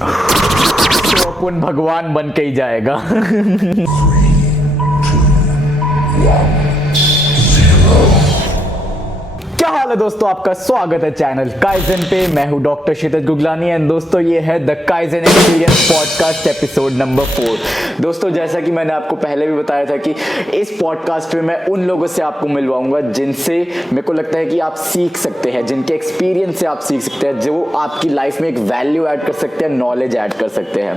तो अपन भगवान बन के ही जाएगा। क्या हाल है दोस्तों, आपका स्वागत है चैनल काइजन पे। मैं हूं डॉक्टर क्षितिज गुगलानी एंड दोस्तों ये है the Kaizen experience podcast episode number 4। दोस्तों जैसा कि मैंने आपको पहले भी बताया था कि इस पॉडकास्ट पे मैं उन लोगों से आपको मिलवाऊंगा जिनसे मेरे को लगता है कि आप सीख सकते हैं, जिनके एक्सपीरियंस से आप सीख सकते हैं, जो आपकी लाइफ में एक वैल्यू ऐड कर सकते हैं, नॉलेज ऐड कर सकते हैं।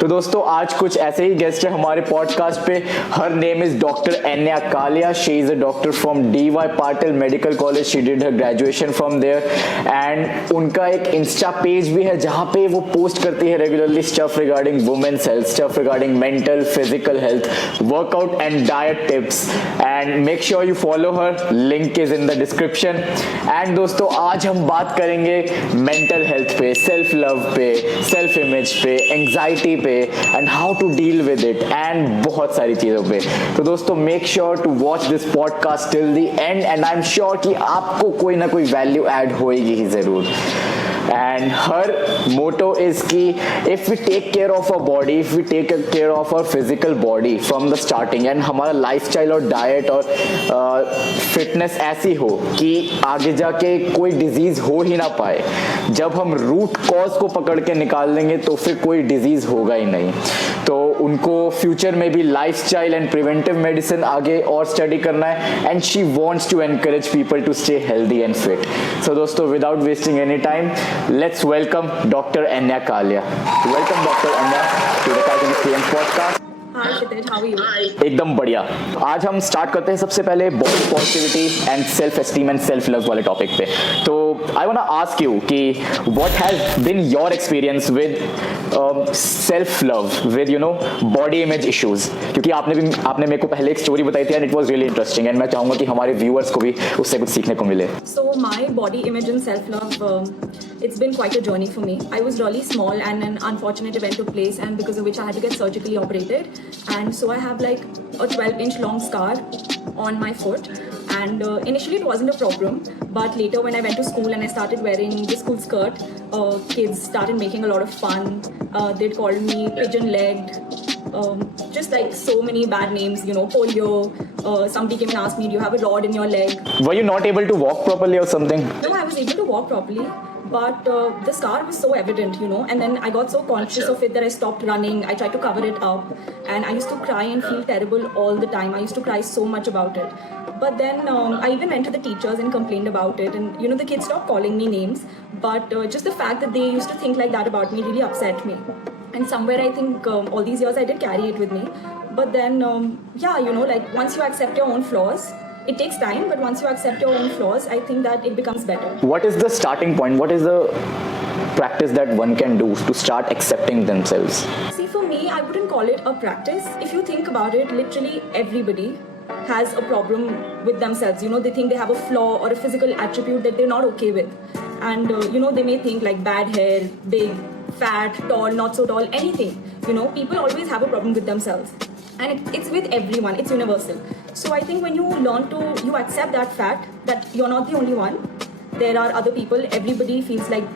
तो दोस्तों आज कुछ ऐसे ही गेस्ट है हमारे पॉडकास्ट पे। Her name is doctor Anya Kalia. She is a doctor from DY Patil medical college. She did her graduation from there and उनका एक इंस्टा पेज भी है जहां पे वो पोस्ट करती है regularly stuff regarding women's health, stuff regarding mental physical health, workout and diet tips. And make sure you follow her, link is in the description. And दोस्तों आज हम बात करेंगे मेंटल हेल्थ पे, सेल्फ लव पे, सेल्फ इमेज पे, anxiety पे and how to deal with it and बहुत सारी चीजों पे। तो दोस्तों make sure to watch this podcast till the end and I am sure कि आपको कोई ना कोई वैल्यू ऐड होएगी ही जरूर। And her motto is कि if we take care of our body, if we take care of our physical body from the starting and हमारा lifestyle और diet और fitness ऐसी हो कि आगे जाके कोई disease हो ही ना पाए। जब हम root cause को पकड़ के निकाल लेंगे तो फिर कोई disease होगा ही नहीं। तो उनको फ्यूचर में भी लाइफस्टाइल एंड प्रिवेंटिव मेडिसिन आगे और स्टडी करना है and she wants to encourage people to stay healthy and fit. So दोस्तों without wasting any time let's welcome doctor Anya Kalia. Welcome doctor Anya to the Kaizen experience podcast. Hi Kshitij, how are you? एकदम बढ़िया। आज हम start करते हैं सबसे पहले body positivity and self esteem and self love वाले टॉपिक पे। तो I want to ask you कि what has been your experience with self love, with you know body image issues, क्योंकि आपने मेरे को पहले एक स्टोरी बताई थी and it was really interesting and मैं चाहूंगा कि हमारे व्यूअर्स को भी उससे कुछ सीखने को मिले। So my body image and self-love, it's been quite a journey for me. I was really small and an unfortunate event took place and because of which I had to get surgically operated, and so I have like a 12-inch long scar on my foot. And initially it wasn't a problem, but later when I went to school and I started wearing the school skirt, kids started making a lot of fun. They'd call me pigeon-legged, just like so many bad names, you know, polio. Somebody came and asked me, do you have a rod in your leg? Were you not able to walk properly or something? No, I was able to walk properly, but the scar was so evident, you know, and then I got so conscious of it that I stopped running. I tried to cover it up and I used to cry and feel terrible all the time. I used to cry so much about it. But then I even went to the teachers and complained about it, and you know, the kids stopped calling me names, but just the fact that they used to think like that about me really upset me. And somewhere I think all these years I did carry it with me. But then, yeah, you know, like once you accept your own flaws, it takes time, but once you accept your own flaws, I think that it becomes better. What is the starting point? What is the practice that one can do to start accepting themselves? See, for me, I wouldn't call it a practice. If you think about it, literally everybody has a problem with themselves. You know, they think they have a flaw or a physical attribute that they're not okay with. And, you know, they may think like bad hair, big, fat, tall, not so tall, anything. You know, people always have a problem with themselves. And it's with everyone, it's universal. So I think when you learn to, you accept that fact that you're not the only one. There are other people, everybody feels like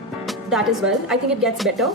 that as well. I think it gets better.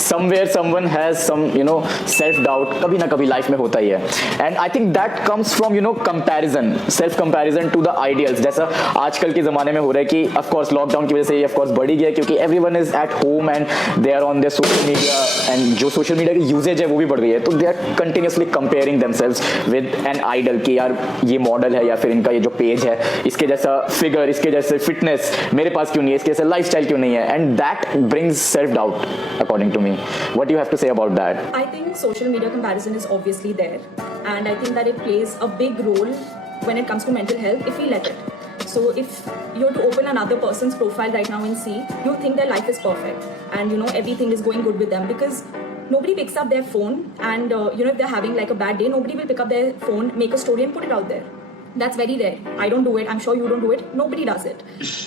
Somewhere someone has some, you know, self doubt, कभी ना कभी life में होता ही है। And I think that comes from, you know, comparison, self comparison to the ideals। जैसा आजकल के ज़माने में हो रहा है कि of course लॉकडाउन की वजह से ये of course बढ़ ही गया क्योंकि everyone is at home and they are on their social media and जो social media की usage है वो भी बढ़ गई है, तो they are continuously comparing themselves with an idol कि यार ये मॉडल है या फिर इनका ये जो पेज है, इसके जैसा फिगर, इसके जैसे फिटनेस मेरे पास क्यों नहीं है, इसके जैसा लाइफस्टाइल क्यों नहीं है, and that brings self doubt according to me. What do you have to say about that? I think social media comparison is obviously there, and I think that it plays a big role when it comes to mental health if we let it. So if you're to open another person's profile right now and see, you think their life is perfect and you know everything is going good with them because nobody picks up their phone and you know if they're having like a bad day, nobody will pick up their phone, make a story and put it out there. That's very rare. I don't do it. I'm sure you don't do it. Nobody does it.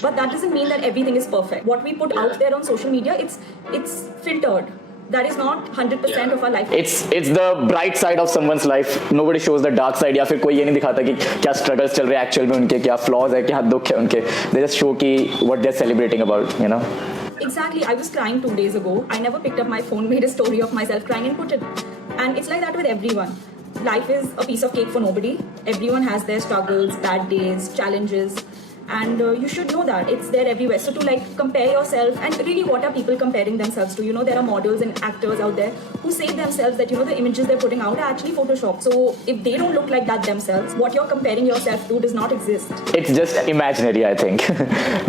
But that doesn't mean that everything is perfect. What we put out there on social media, it's filtered. That is not 100% of our life. It's the bright side of someone's life. Nobody shows the dark side. या फिर कोई ये नहीं दिखाता कि क्या struggles चल रहे हैं actual में उनके, क्या flaws है, क्या दुख है उनके. They just show कि what they're celebrating about, you know. Exactly. I was crying 2 days ago. I never picked up my phone, made a story of myself crying and put it. And it's like that with everyone. Life is a piece of cake for nobody. Everyone has their struggles, bad days, challenges. And you should know that it's there everywhere. So to like compare yourself, and really what are people comparing themselves to? You know, there are models and actors out there who say themselves that, you know, the images they're putting out are actually photoshopped. So if they don't look like that themselves, what you're comparing yourself to does not exist. It's just imaginary, I think.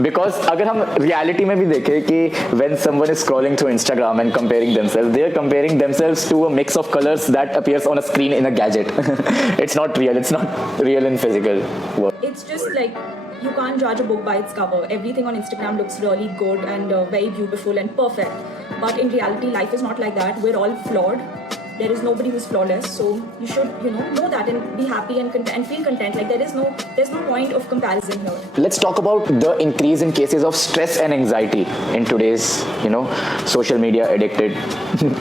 Because अगर हम reality में भी देखें कि when someone is scrolling through Instagram and comparing themselves, they are comparing themselves to a mix of colors that appears on a screen in a gadget. It's not real. It's not real and physical work. It's just like, you can't judge a book by its cover. Everything on Instagram looks really good and very beautiful and perfect. But in reality, life is not like that. We're all flawed. There is nobody who's flawless. So you should, know that and be happy and feel content. Like there's no point of comparison here. Let's talk about the increase in cases of stress and anxiety in today's, social media addicted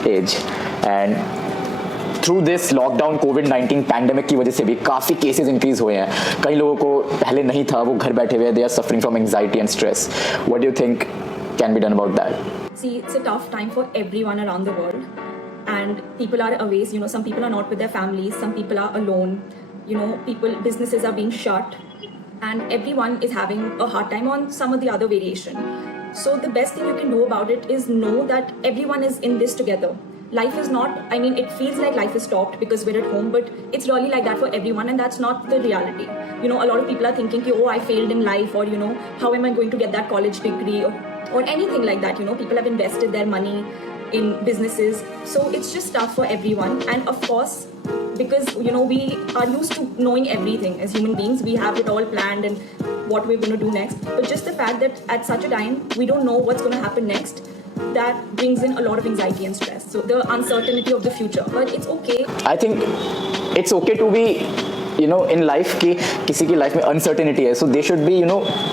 age. And through this lockdown covid pandemic की वजह से भी काफ़ी cases increase हुए हैं. कई लोगों को पहले नहीं था, वो घर बैठे हुए, they are suffering from anxiety and stress. What do you think can be done about that? See, it's a tough time for everyone around the world, and people are away. Some people are not with their families, some people are alone. Businesses are being shut, and everyone is having a hard time on some or the other variation. So the best thing you can do about it is know that everyone is in this together. Life is not, it feels like life is stopped because we're at home, but it's really like that for everyone, and that's not the reality. A lot of people are thinking, oh, I failed in life, or, how am I going to get that college degree, or anything like that. People have invested their money in businesses. So it's just tough for everyone. And of course, because, we are used to knowing everything as human beings, we have it all planned and what we're going to do next. But just the fact that at such a time, we don't know what's going to happen next, that brings in a lot of anxiety and stress. So the uncertainty of the future, but it's okay. I think it's okay to be, in life कि किसी की life में uncertainty है, so they should be,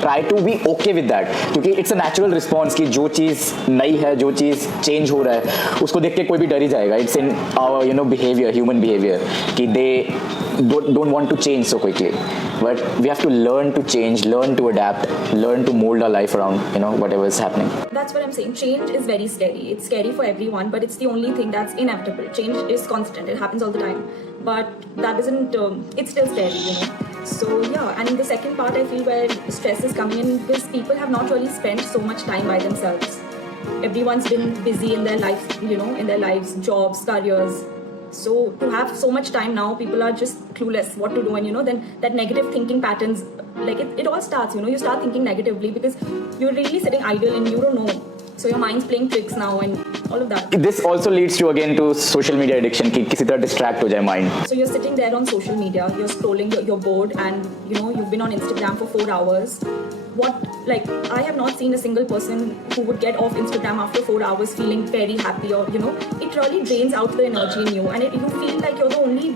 try to be okay with that, क्योंकि it's a natural response कि जो चीज़ नई है, जो चीज़ चेंज हो रहा है, उसको देख के कोई भी डर ही जाएगा. It's in our, behavior, human behavior, कि they don't want to change so quickly. But we have to learn to change, learn to adapt, learn to mold our life around, whatever is happening. That's what I'm saying. Change is very scary. It's scary for everyone, but it's the only thing that's inevitable. Change is constant. It happens all the time. But that doesn't, it's still scary, So yeah, and the second part I feel where stress is coming in, because people have not really spent so much time by themselves. Everyone's been busy in their life, in their lives, jobs, careers. So to have so much time now, people are just clueless what to do, and then that negative thinking patterns, like it all starts, you start thinking negatively because you're really sitting idle and you don't know. So your mind's playing tricks now and all of that. This also leads to again to social media addiction कि किसी तरह distract हो जाए mind. So you're sitting there on social media, you're scrolling, you're bored, and you've been on Instagram for 4 hours. I have not seen a single person who would get off Instagram after 4 hours feeling very happy, or it really drains out the energy in you, and you feel like you're the only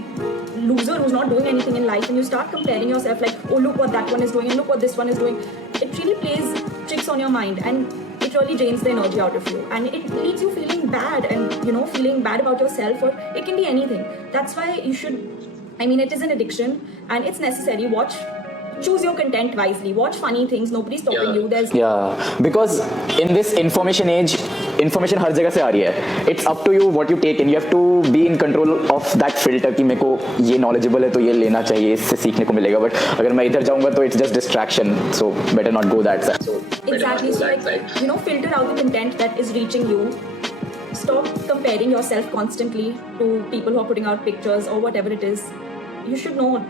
loser who's not doing anything in life, and you start comparing yourself like, oh, look what that one is doing and look what this one is doing. It really plays tricks on your mind, and it really drains the energy out of you, and it leaves you feeling bad, and feeling bad about yourself, or it can be anything. That's why you should, it is an addiction and it's necessary. Choose your content wisely. Watch funny things. Nobody's stopping you. Because in this information age, information हर जगह से आ रही है. It's up to you what you take, and you have to be in control of that filter कि मेरे को ये knowledgeable है तो ये लेना चाहिए, इससे सीखने को मिलेगा. But अगर मैं इधर जाऊँगा तो it's just distraction. So better not go that side. Exactly. So filter out the content that is reaching you. Stop comparing yourself constantly to people who are putting out pictures or whatever it is. You should know,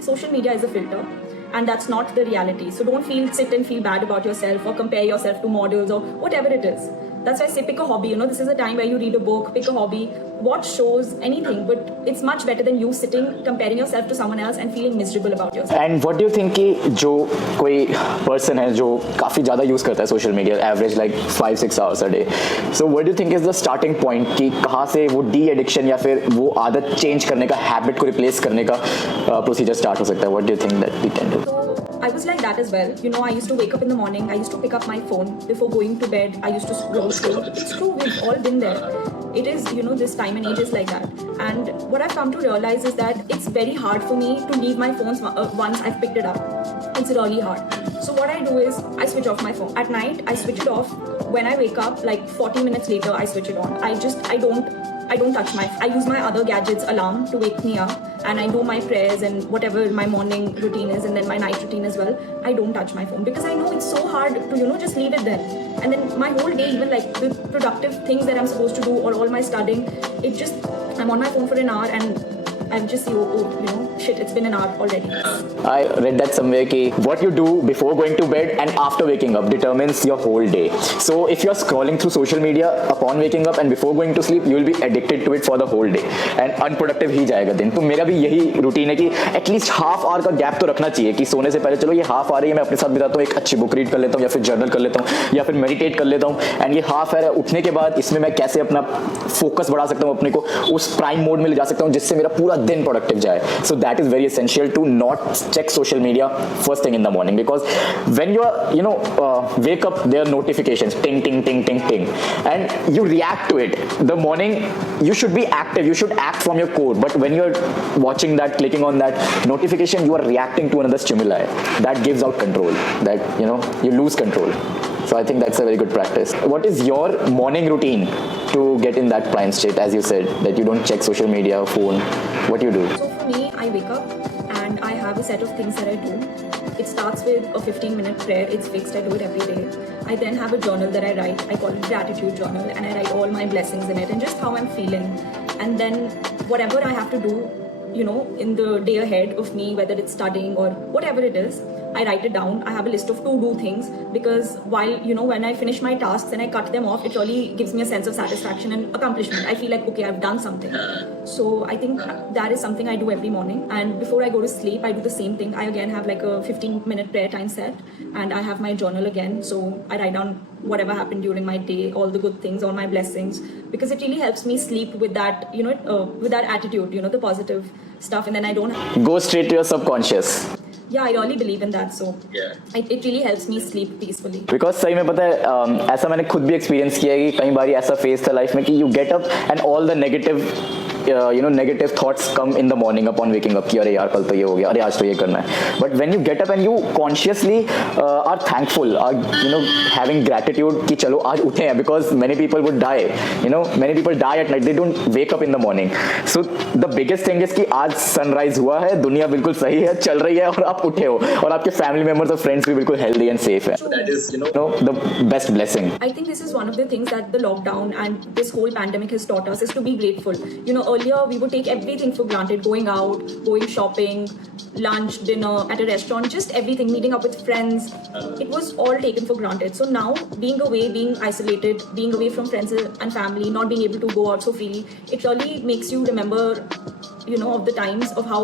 social media is a filter, and that's not the reality. So don't sit and feel bad about yourself or compare yourself to models or whatever it is. That's why I say pick a hobby. This is a time where you read a book, pick a hobby, watch shows, anything. But it's much better than you sitting, comparing yourself to someone else and feeling miserable about yourself. And what do you think कि जो कोई person है जो काफ़ी ज़्यादा use करता है social media, average like 5-6 hours a day. So what do you think is the starting point कि कहाँ से वो de-addiction या फिर वो आदत change करने का, habit को replace करने का procedure start हो सकता है? What do you think that we can do? I was like that as well. I used to wake up in the morning. I used to pick up my phone before going to bed. I used to scroll. It's true. We've all been there. It is, this time and age is like that. And what I've come to realize is that it's very hard for me to leave my phone once I've picked it up. It's really hard. So what I do is I switch off my phone. At night, I switch it off. when I wake up, like 40 minutes later, I switch it on. I don't touch I use my other gadgets alarm to wake me up, and I do my prayers and whatever my morning routine is, and then my night routine as well. I don't touch my phone because I know it's so hard to, just leave it there. And then my whole day, even like the productive things that I'm supposed to do or all my studying, I'm on my phone for an hour and I just see, shit, it's been an hour already. I read that somewhere कि what you do before going to bed and after waking up determines your whole day. So if you're scrolling through social media upon waking up and before going to sleep, you will be addicted to it for the whole day and unproductive ही जाएगा दिन. तो मेरा भी यही routine है कि at least half hour का gap तो रखना चाहिए कि सोने से पहले चलो ये हाफ आवर है मैं अपने साथ बिताता हूँ, एक अच्छी बुक रीड कर लेता हूँ या फिर जर्नल कर लेता हूँ या फिर मेडिटेट कर लेता हूँ. एंड ये हाफ आवर है उठने के बाद इसमें मैं कैसे अपना फोकस बढ़ा सकता हूँ, अपने को उस प्राइम मोड में ले जा सकता हूँ जिससे मेरा पूरा दिन प्रोडक्टिव जाए. So that is very essential to not check social media first thing in the morning, because when you are wake up, there are notifications ting ting ting ting ting and you react to it. The morning you should be active, you should act from your core, but when you're watching that, clicking on that notification, you are reacting to another stimuli that gives out control, that you lose control. So I think that's a very good practice. What is your morning routine to get in that prime state, as you said, that you don't check social media or phone? What do you do? So for me, I wake up and I have a set of things that I do. It starts with a 15-minute prayer. It's fixed. I do it every day. I then have a journal that I write. I call it gratitude journal, and I write all my blessings in it and just how I'm feeling. And then whatever I have to do, in the day ahead of me, whether it's studying or whatever it is, I write it down. I have a list of to-do things because while, when I finish my tasks and I cut them off, it really gives me a sense of satisfaction and accomplishment. I feel like, okay, I've done something. So I think that is something I do every morning. And before I go to sleep, I do the same thing. I again have like a 15-minute prayer time set, and I have my journal again. So I write down whatever happened during my day, all the good things, all my blessings, because it really helps me sleep with that, with that attitude, the positive stuff. And then I don't go straight to your subconscious. Yeah, I really believe in that. So it really helps me sleep peacefully. Because सही में पता है ऐसा मैंने खुद भी experience किया है कि कई बार ऐसा फेज था लाइफ में कि you get up and all the negative thoughts come in the morning upon waking up कि अरे यार कल तो ये हो गया, अरे आज तो ये करना है. But when you get up and you consciously are thankful, are having gratitude कि चलो आज उठे हैं, because many people would die, many people die at night, they don't wake up in the morning. So the biggest thing is कि आज sunrise हुआ है, दुनिया बिल्कुल सही है, चल रही है और आप उठे हो और आपके family members और friends भी बिल्कुल healthy and safe है. So that is the best blessing. I think this is one of the things that the lockdown and this whole pandemic has taught us, is to be grateful. Earlier we would take everything for granted, going out, going shopping, lunch, dinner, at a restaurant, just everything, meeting up with friends. It was all taken for granted. So now, being away, being isolated, being away from friends and family, not being able to go out so freely, it really makes you remember, of the times of how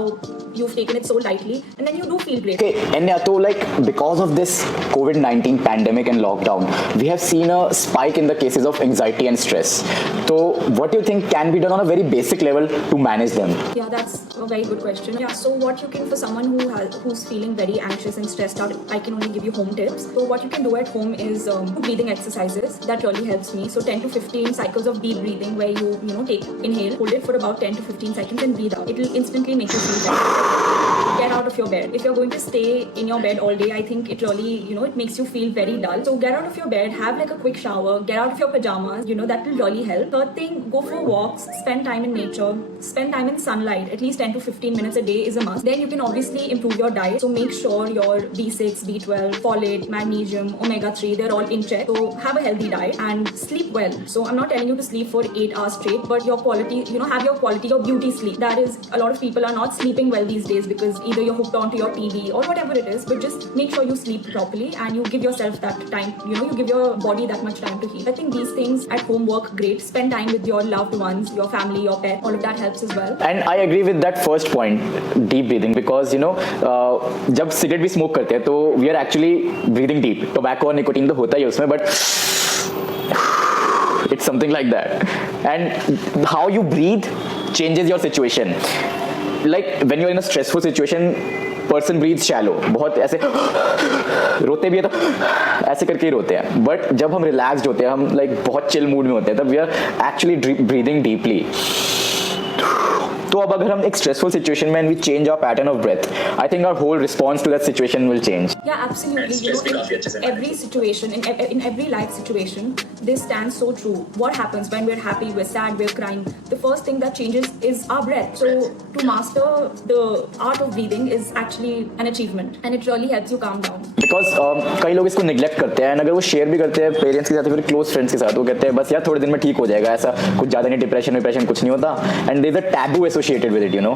you've taken it so lightly, and then you do feel great. Okay, Enya, so because of this COVID-19 pandemic and lockdown, we have seen a spike in the cases of anxiety and stress. So what do you think can be done on a very basic level to manage them? Yeah, that's a very good question. Yeah, so what you can, for someone who's feeling very anxious and stressed out, I can only give you home tips. So what you can do at home is breathing exercises. That really helps me. So 10 to 15 cycles of deep breathing where you inhale, hold it for about 10 to 15 seconds and breathe out. It will instantly make you feel better. Get out of your bed. If you're going to stay in your bed all day, I think it really, it makes you feel very dull. So get out of your bed, have like a quick shower, get out of your pajamas, that will really help. Third thing, go for walks, spend time in nature, spend time in sunlight, at least 10 to 15 minutes a day is a must. Then you can obviously improve your diet. So make sure your B6, B12, folate, magnesium, omega-3, they're all in check. So have a healthy diet and sleep well. So I'm not telling you to sleep for 8 hours straight, but your quality, have your quality, your beauty sleep. That is, a lot of people are not sleeping well these days because either you're hooked onto your TV or whatever it is, but just make sure you sleep properly and you give yourself that time, you give your body that much time to heal. I think these things at home work great. Spend time with your loved ones, your family, your pet, all of that helps as well. And I agree with that first point, deep breathing, because जब cigarette भी smoke करते हैं तो we are actually breathing deep. Tobacco और nicotine तो होता ही है उसमें, but it's something like that. And how you breathe changes your situation. Like when you're in a stressful situation, person breathes shallow, बहुत ऐसे रोते भी है तो ऐसे करके ही रोते हैं. But जब हम relaxed होते हैं, हम like बहुत chill mood में होते हैं, तब we are actually breathing deeply. तो अब अगर हम एक स्ट्रेसफुल सिचुएशन में we change our pattern of breath, I think our whole response to that situation will change. Yeah, absolutely. In every situation, in every life situation, this stands so true. What happens when we're happy, we're sad, we're crying? The first thing that changes is our breath. So to master the art of breathing is actually an achievement, and it really helps you calm down. Because कई लोग इसको neglect करते हैं, अगर वो share भी करते हैं पेरेंट्स के साथ या फिर क्लोज फ्रेंड्स के साथ, वो कहते हैं बस यार थोड़े दिन में ठीक हो जाएगा, ऐसा कुछ ज़्यादा नहीं, डिप्रेशन कुछ नहीं होता, and there is a taboo associated with it, you know.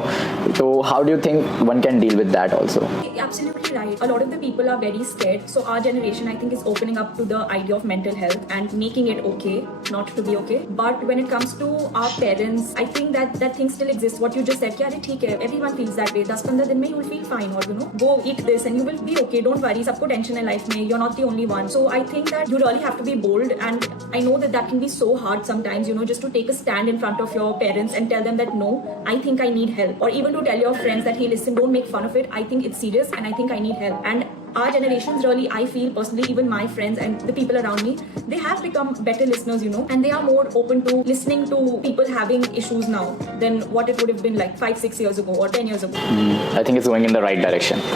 तो how do you think one can deal with that also? Absolutely right. A lot of the people are very scared. So our generation, I think, is opening up to the idea of mental health and making it okay, not to be okay. But when it comes to our parents, I think that thing still exists. What you just said, कि अरे ठीक है, everyone feels that way. 10-15 दिन में you will feel fine, or you know, go eat this and you will be okay. Don't worry. सबको tension है life में. You're not the only one. So I think that you really have to be bold, and I know that can be so hard sometimes. You know, just to take a stand in front of your parents and tell them that no, I think I need help, or even to tell your friends that hey, listen, don't make fun of it. I think it's serious, and I think I need help. And our generations really, I feel personally, even my friends and the people around me, they have become better listeners, you know, and they are more open to listening to people having issues now than what it would have been like 5-6 years ago or 10 years ago. I think it's going in the right direction.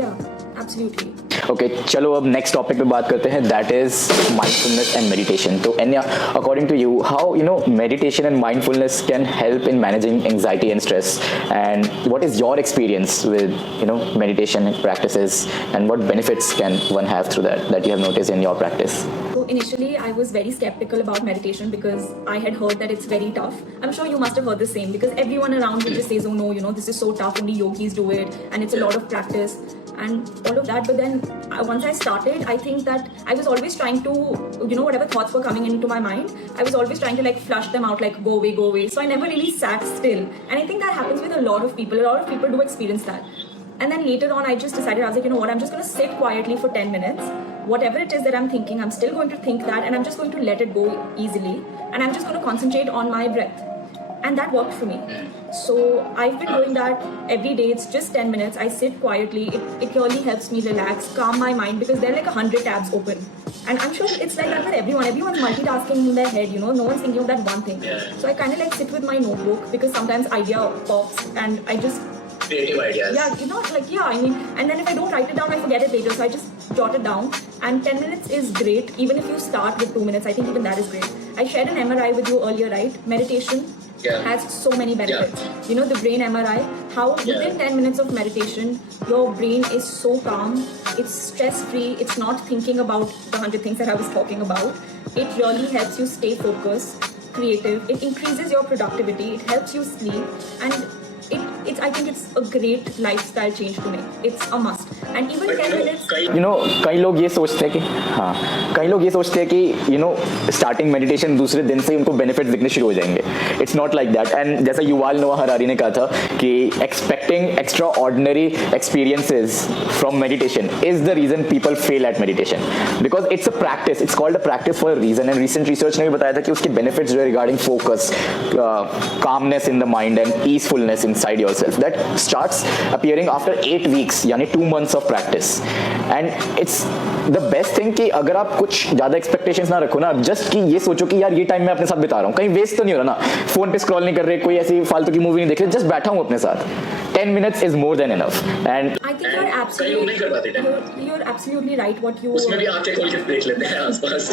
Yeah, absolutely. Okay चलो अब next topic पे बात करते हैं, that is mindfulness and meditation. तो एन्या, according to you, how you know meditation and mindfulness can help in managing anxiety and stress, and what is your experience with you know meditation practices, and what benefits can one have through that you have noticed in your practice? So initially I was very skeptical about meditation because I had heard that it's very tough. I'm sure you must have heard the same, because everyone around you just says, oh no, you know, this is so tough, only yogis do it and it's a lot of practice and all of that. But then once I started, I think that I was always trying to, you know, whatever thoughts were coming into my mind, I was always trying to like flush them out, like go away. So I never really sat still, and I think that happens with a lot of people. A lot of people do experience that. And then later on, I just decided, I was like, you know what, I'm just going to sit quietly for 10 minutes. Whatever it is that I'm thinking, I'm still going to think that, and I'm just going to let it go easily. And I'm just going to concentrate on my breath. And that worked for me. So I've been doing that every day. It's just 10 minutes. I sit quietly. It really helps me relax, calm my mind, because there are like 100 tabs open. And I'm sure it's like that for everyone. Everyone's multitasking in their head, you know. No one's thinking of that one thing. So I kind of like sit with my notebook, because sometimes idea pops and I just... creative ideas. Yeah, you know, like, yeah, I mean, and then if I don't write it down, I forget it later. So I just jot it down. And 10 minutes is great. Even if you start with 2 minutes, I think even that is great. I shared an MRI with you earlier, right? Meditation has so many benefits. You know, the brain MRI, how within 10 minutes of meditation, your brain is so calm. It's stress-free. It's not thinking about the 100 things that I was talking about. It really helps you stay focused, creative. It increases your productivity. It helps you sleep. And I think it's a great lifestyle change to make. It's a must. And even 10 minutes... You know, कई लोग ये सोचते हैं कि कई लोग ये सोचते हैं कि you know स्टार्टिंग मेडिटेशन दूसरे दिन से उनको बेनिफिट्स दिखने शुरू हो जाएंगे. It's not like that. And जैसा युवाल नोआ हरारी ने कहा था कि expecting extraordinary experiences from meditation is the reason people fail at meditation, because it's a practice. It's called a practice for a reason. And recent research ने भी बताया था कि उसके बेनिफिट्स जो है regarding focus, calmness in the mind and peacefulness inside yourself, that starts appearing after 8 weeks, यानी 2 months of practice. And it's the best thing कि अगर आप कुछ ज़्यादा expectations ना रखो ना, जस्ट कि ये सोचो कि यार ये टाइम मैं अपने साथ बिता रहा हूँ, कहीं वेस्ट तो नहीं हो रहा ना, फोन पे स्क्रॉल नहीं कर रहे, कोई ऐसी फालतू की मूवी नहीं देख रहे, जस्ट बैठा हूँ अपने साथ. 10 minutes is more than enough. And I think you're absolutely right what you... उसमें भी आंखें खोल के देख लेते हैं आसपास.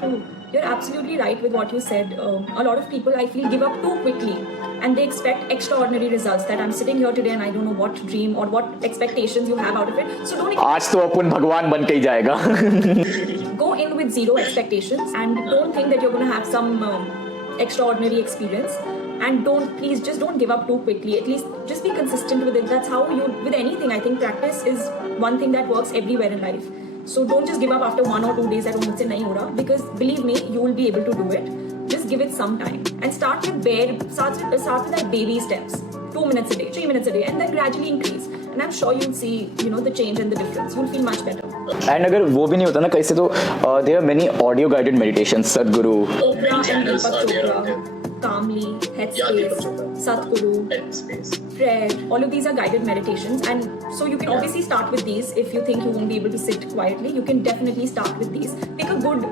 True. You're absolutely right with what you said. A lot of people, I feel, give up too quickly, and they expect extraordinary results. That I'm sitting here today and I don't know what dream or what expectations you have out of it. So don't... आज तो अपन भगवान बन के ही जाएगा. Go in with zero expectations and don't think that you're going to have some extraordinary experience. And just don't give up too quickly. At least just be consistent with it. That's how you, with anything, I think practice is one thing that works everywhere in life. So don't just give up after 1 or 2 days that mujhse nahi ho raha, because believe me, you will be able to do it. Just give it some time and start with like baby steps. 2 minutes a day, 3 minutes a day, and then gradually increase. And I'm sure you'll see, you know, the change and the difference. You'll feel much better. And अगर वो भी नहीं होता ना कैसे, तो there are many audio guided meditations. Sadhguru, Oprah and Deepak Chopra. calmly, headspace, Satguru, Headspace. prayer. All of these are guided meditations, and so you can obviously start with these. If you think you won't be able to sit quietly, you can definitely start with these. Pick a good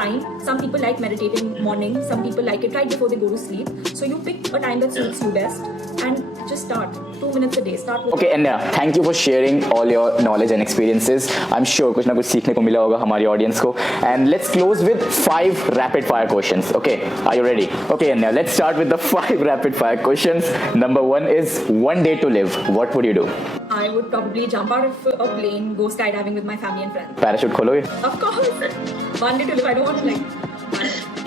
time. Some people like meditating morning, some people like it right before they go to sleep. So you pick a time that suits you best and just start. 2 minutes a day. Start with. Okay, Enya, thank you for sharing all your knowledge and experiences. I'm sure कुछ ना कुछ सीखने को मिला होगा हमारी audience को. And let's close with 5 rapid fire questions. Okay, are you ready? Okay, Enya, let's start with the 5 rapid fire questions. Number 1 is one day to live. What would you do? I would probably jump out of a plane, go skydiving with my family and friends. Parachute खोलोगे? Of course. One day to live. I don't want like.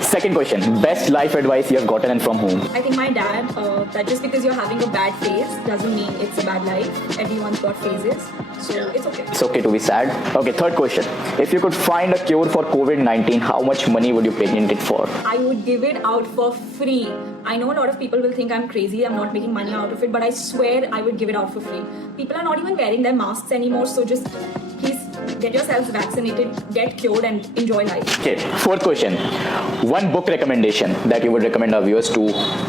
Second question, best life advice you have gotten and from whom? I think my dad, that just because you're having a bad phase doesn't mean it's a bad life. Everyone's got phases, so it's okay. It's okay to be sad. Okay, third question. If you could find a cure for COVID-19, how much money would you patent it for? I would give it out for free. I know a lot of people will think I'm crazy, I'm not making money out of it, but I swear I would give it out for free. People are not even wearing their masks anymore, so just please get yourselves vaccinated, get cured, and enjoy life. Okay, fourth question. One book recommendation that you would recommend our viewers to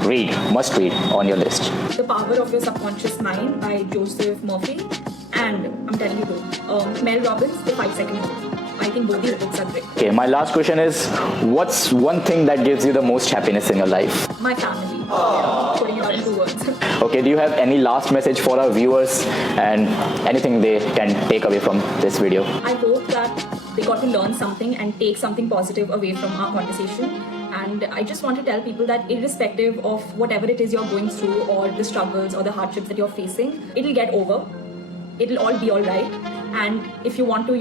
read, must read on your list. The Power of Your Subconscious Mind by Joseph Murphy, and I'm telling you too, Mel Robbins, The 5 Second Rule. I think both these books are great. Okay, my last question is, what's one thing that gives you the most happiness in your life? My family. Putting it out in 2 words. Okay, do you have any last message for our viewers and anything they can take away from this video? I hope that they got to learn something and take something positive away from our conversation. And I just want to tell people that irrespective of whatever it is you're going through or the struggles or the hardships that you're facing, it'll get over. It'll all be all right. And if you want to,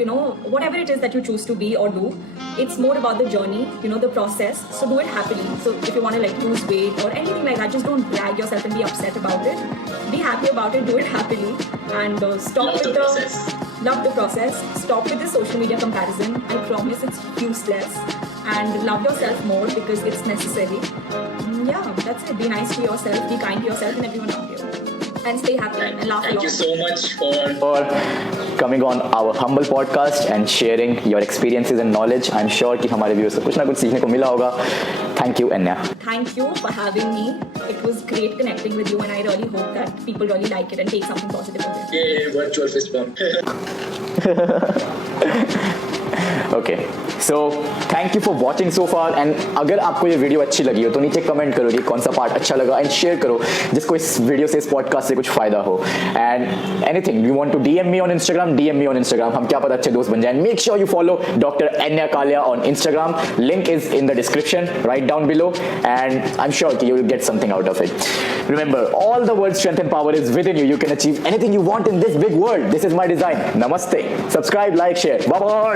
whatever it is that you choose to be or do, it's more about the journey, the process. So do it happily. So if you want to like lose weight or anything like that, just don't drag yourself and be upset about it. Be happy about it, do it happily, and stop Love with the process. Love the process. Stop with the social media comparison. I promise it's useless. And love yourself more because it's necessary. Yeah, that's it. Be nice to yourself, be kind to yourself and everyone around you. And stay happy and laugh a lot. Thank you so much For coming on our humble podcast and sharing your experiences and knowledge. I'm sure कि हमारे viewers को कुछ ना कुछ सीखने को मिला होगा. Thank you, Enya. Thank you for having me. It was great connecting with you, and I really hope that people really like it and take something positive from it. Yay, virtual fist bump. Okay, so thank you for watching so far. And अगर आपको ये video अच्छी लगी हो तो नीचे comment करो कि कौन सा पार्ट अच्छा लगा एंड शेयर करो जिसको इस वीडियो से, इस पॉडकास्ट से कुछ फायदा हो. And anything you want to DM me on Instagram. हम क्या पता अच्छे दोस्त बन जाएं. Make sure you follow Dr. Enya Kalia on Instagram. Link is in the description right down below, and I'm sure you will get something out of it. Remember, all the world's strength and power is within you. You can achieve anything you want in this big world. This is my design. Namaste. Subscribe, like, share. Bye bye.